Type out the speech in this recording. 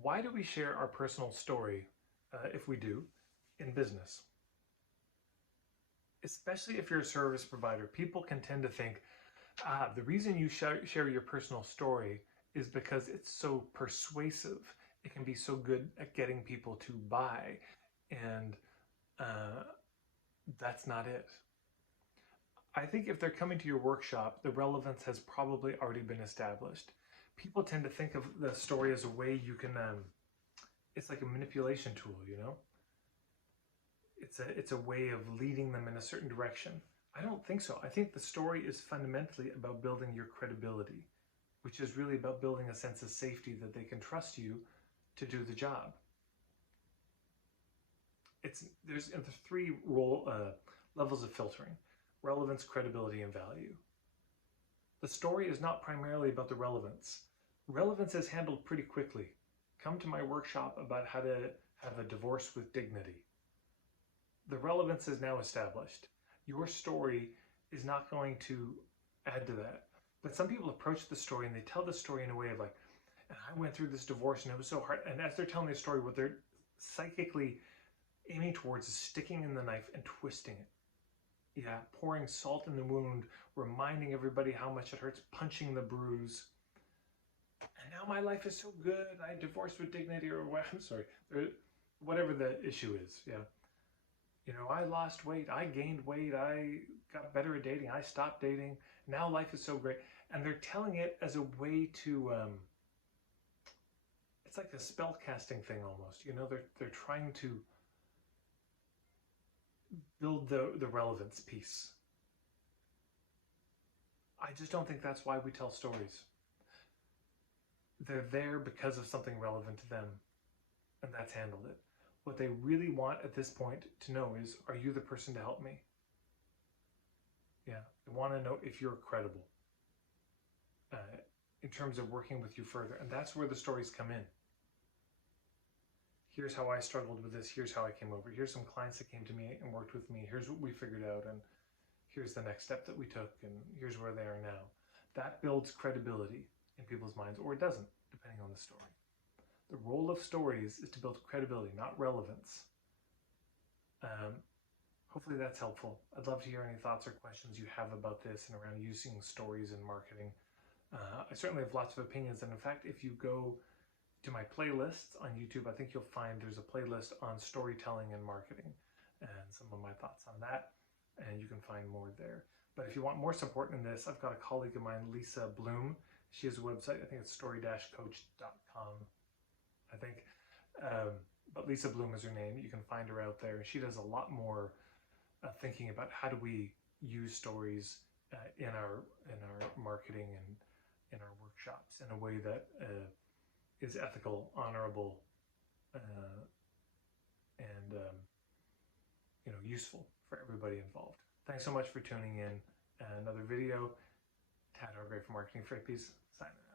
Why do we share our personal story, if we do, in business? Especially if you're a service provider, people can tend to think, the reason you share your personal story is because it's so persuasive. It can be so good at getting people to buy, and uh, that's not it. I think if they're coming to your workshop, the relevance has probably already been established. People tend to think of the story as a way you can, it's like a manipulation tool, you know? It's a way of leading them in a certain direction. I don't think so. I think the story is fundamentally about building your credibility, which is really about building a sense of safety that they can trust you to do the job. There's three levels of filtering: relevance, credibility, and value. The story is not primarily about the relevance. Relevance is handled pretty quickly. Come to my workshop about how to have a divorce with dignity. The relevance is now established. Your story is not going to add to that. But some people approach the story and they tell the story in a way of like, and I went through this divorce and it was so hard. And as they're telling the story, what they're psychically aiming towards is sticking in the knife and twisting it. Yeah, pouring salt in the wound, reminding everybody how much it hurts, punching the bruise. And now my life is so good. I divorced with dignity, or what? I'm sorry, whatever the issue is. Yeah. You know, I lost weight, I gained weight, I got better at dating, I stopped dating, now life is so great. And they're telling it as a way to, it's like a spell casting thing almost. You know, they're trying to build the relevance piece. I just don't think that's why we tell stories. They're there because of something relevant to them, and that's handled it. What they really want at this point to know is, are you the person to help me? Yeah, they want to know if you're credible in terms of working with you further. And that's where the stories come in. Here's how I struggled with this. Here's how I came over. Here's some clients that came to me and worked with me. Here's what we figured out. And here's the next step that we took. And here's where they are now. That builds credibility in people's minds, or it doesn't, depending on the story. The role of stories is to build credibility, not relevance. Hopefully that's helpful. I'd love to hear any thoughts or questions you have about this and around using stories in marketing. I certainly have lots of opinions, and in fact, if you go to my playlists on YouTube, I think you'll find there's a playlist on storytelling and marketing and some of my thoughts on that, and you can find more there. But if you want more support in this, I've got a colleague of mine, Lisa Bloom. She has a website, I think it's story-coach.com. I think, but Lisa Bloom is her name. You can find her out there. She does a lot more thinking about how do we use stories in our marketing and in our workshops in a way that is ethical, honorable, and useful for everybody involved. Thanks so much for tuning in. Another video. Tad Hargrave from Marketing for Hippies, signing out.